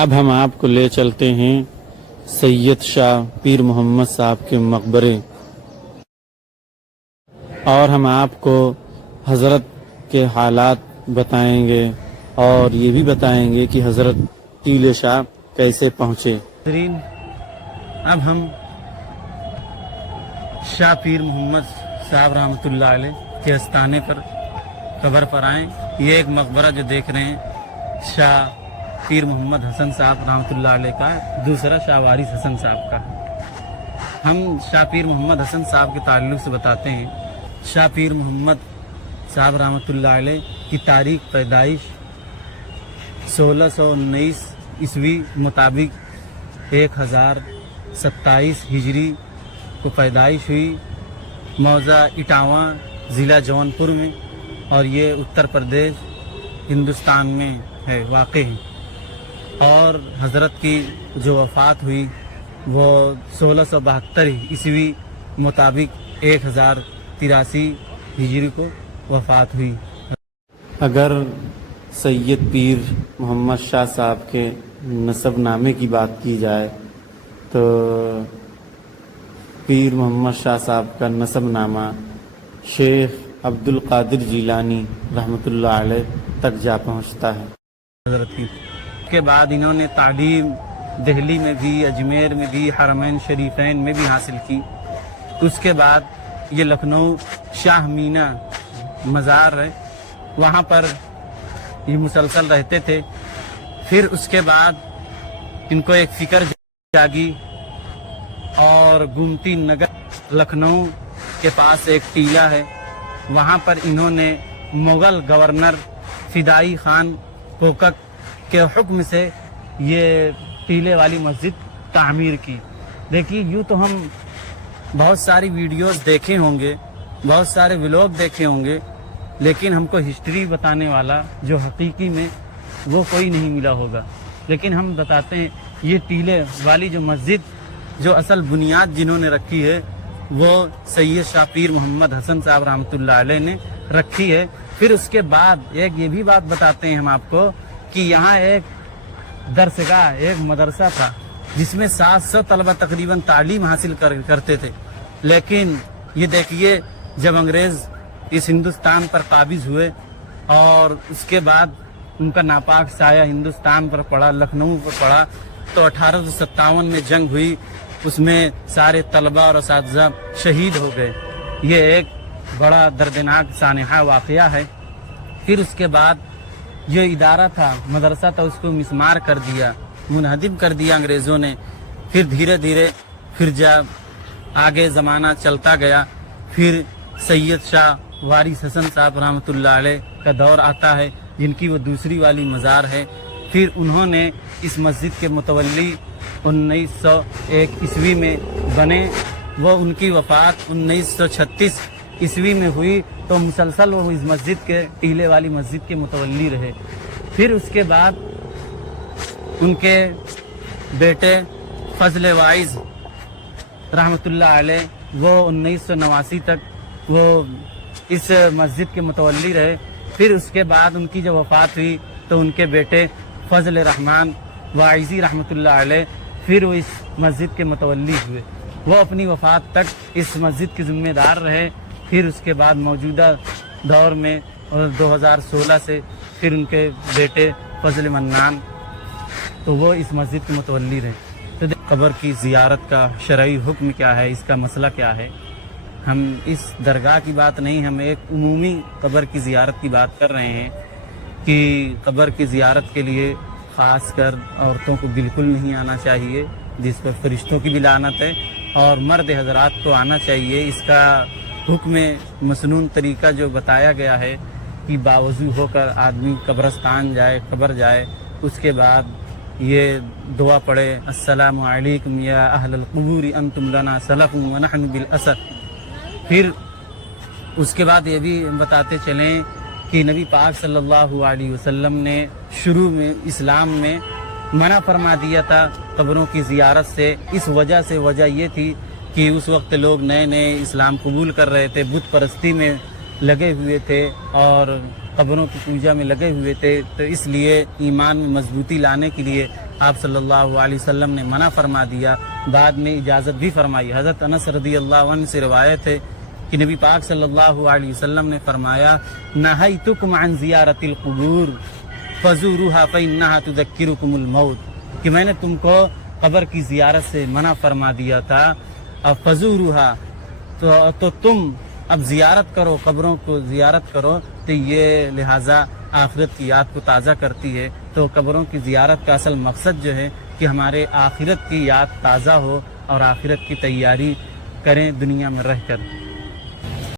اب ہم آپ کو لے چلتے ہیں سید شاہ پیر محمد صاحب کے مقبرے، اور ہم آپ کو حضرت کے حالات بتائیں گے اور یہ بھی بتائیں گے کہ حضرت ٹیلے شاہ کیسے پہنچے۔ اب ہم شاہ پیر محمد صاحب رحمۃ اللہ علیہ کے استانے پر قبر پر آئیں۔ یہ ایک مقبرہ جو دیکھ رہے ہیں شاہ پیر محمد حسن صاحب رحمۃ اللہ علیہ کا، دوسرا شاہ وارث حسن صاحب کا۔ ہم شاہ پیر محمد حسن صاحب کے تعلق سے بتاتے ہیں۔ شاہ پیر محمد صاحب رحمۃ اللہ علیہ کی تاریخ پیدائش 1619 عیسوی مطابق 1027 ہجری کو پیدائش ہوئی، موضع اٹاواں ضلع جونپور میں، اور یہ اتر پردیش ہندوستان میں ہے واقع ہے۔ اور حضرت کی جو وفات ہوئی وہ 1672 عیسوی مطابق 1083 ہجری کو وفات ہوئی۔ اگر سید پیر محمد شاہ صاحب کے نسب نامے کی بات کی جائے تو پیر محمد شاہ صاحب کا نسب نامہ شیخ عبد القادر جیلانی رحمۃ اللہ علیہ تک جا پہنچتا ہے۔ حضرت کے بعد انہوں نے تعلیم دہلی میں بھی، اجمیر میں بھی، حرمین شریفین میں بھی حاصل کی۔ اس کے بعد یہ لکھنؤ شاہ مینا مزار ہے، وہاں پر یہ مسلسل رہتے تھے۔ پھر اس کے بعد ان کو ایک فکر جاگی اور گومتی نگر لکھنؤ کے پاس ایک ٹیلہ ہے، وہاں پر انہوں نے مغل گورنر فدائی خان کوکک کے حکم سے یہ ٹیلے والی مسجد تعمیر کی۔ دیکھیے، یوں تو ہم بہت ساری ویڈیوز دیکھے ہوں گے، بہت سارے ولاگ دیکھے ہوں گے، لیکن ہم کو ہسٹری بتانے والا جو حقیقی میں وہ کوئی نہیں ملا ہوگا۔ لیکن ہم بتاتے ہیں یہ ٹیلے والی جو مسجد جو اصل بنیاد جنہوں نے رکھی ہے وہ سید شاہ پیر محمد حسن صاحب رحمۃ اللہ علیہ نے رکھی ہے۔ پھر اس کے بعد ایک یہ بھی بات بتاتے ہیں ہم آپ کو کہ یہاں ایک درسگاہ، ایک مدرسہ تھا جس میں 700 طلبہ تقریباً تعلیم حاصل کرتے تھے۔ لیکن یہ دیکھیے، جب انگریز اس ہندوستان پر قابض ہوئے اور اس کے بعد ان کا ناپاک سایہ ہندوستان پر پڑا، لکھنؤ پر پڑا، تو 1857 میں جنگ ہوئی، اس میں سارے طلبہ اور اساتذہ شہید ہو گئے۔ یہ ایک بڑا دردناک سانحہ واقعہ ہے۔ پھر اس کے بعد جو ادارہ تھا، مدرسہ تھا، اس کو مسمار کر دیا، منہدم کر دیا انگریزوں نے۔ پھر دھیرے دھیرے پھر جب آگے زمانہ چلتا گیا، پھر سید شاہ وارث حسن صاحب رحمۃ اللہ علیہ کا دور آتا ہے، جن کی وہ دوسری والی مزار ہے۔ پھر انہوں نے اس مسجد کے متولی 1901 عیسوی میں بنے، وہ ان کی وفات 1936 عیسوی میں ہوئی، تو مسلسل وہ اس مسجد کے ٹیلے والی مسجد کے متولی رہے۔ پھر اس کے بعد ان کے بیٹے فضل وائز رحمۃ اللہ علیہ وہ 1989 تک وہ اس مسجد کے متولی رہے۔ پھر اس کے بعد ان کی جب وفات ہوئی تو ان کے بیٹے فضل رحمان وائزی رحمۃ اللہ علیہ پھر وہ اس مسجد کے متولی ہوئے، وہ اپنی وفات تک اس مسجد کے ذمہ دار رہے۔ پھر اس کے بعد موجودہ دور میں 2016 سے پھر ان کے بیٹے فضل منان تو وہ اس مسجد کے متولی رہے۔ تو قبر کی زیارت کا شرعی حکم کیا ہے، اس کا مسئلہ کیا ہے؟ ہم اس درگاہ کی بات نہیں، ہم ایک عمومی قبر کی زیارت کی بات کر رہے ہیں کہ قبر کی زیارت کے لیے خاص کر عورتوں کو بالکل نہیں آنا چاہیے، جس پر فرشتوں کی بھی لعنت ہے، اور مرد حضرات کو آنا چاہیے۔ اس کا حکم مسنون طریقہ جو بتایا گیا ہے کہ باوضو ہو کر آدمی قبرستان جائے، قبر جائے، اس کے بعد یہ دعا پڑھے، السلام علیکم یا اہل القبور انتم لنا سلف ونحن بالاسر۔ پھر اس کے بعد یہ بھی بتاتے چلیں کہ نبی پاک صلی اللہ علیہ وسلم نے شروع میں اسلام میں منع فرما دیا تھا قبروں کی زیارت سے، اس وجہ سے، وجہ یہ تھی کہ اس وقت لوگ نئے نئے اسلام قبول کر رہے تھے، بت پرستی میں لگے ہوئے تھے اور قبروں کی پوجا میں لگے ہوئے تھے، تو اس لیے ایمان میں مضبوطی لانے کے لیے آپ صلی اللہ علیہ وسلم نے منع فرما دیا، بعد میں اجازت بھی فرمائی۔ حضرت انس رضی اللہ عنہ سے روایت ہے کہ نبی پاک صلی اللہ علیہ وسلم نے فرمایا نہیتکم عن زیارت القبور فزوروها فإنها تذکرکم الموت، کہ میں نے تم کو قبر کی زیارت سے منع فرما دیا تھا، اب فزوروها تو تم اب زیارت کرو، قبروں کو زیارت کرو، تو یہ لہٰذا آخرت کی یاد کو تازہ کرتی ہے۔ تو قبروں کی زیارت کا اصل مقصد جو ہے کہ ہمارے آخرت کی یاد تازہ ہو اور آخرت کی تیاری کریں دنیا میں رہ کر۔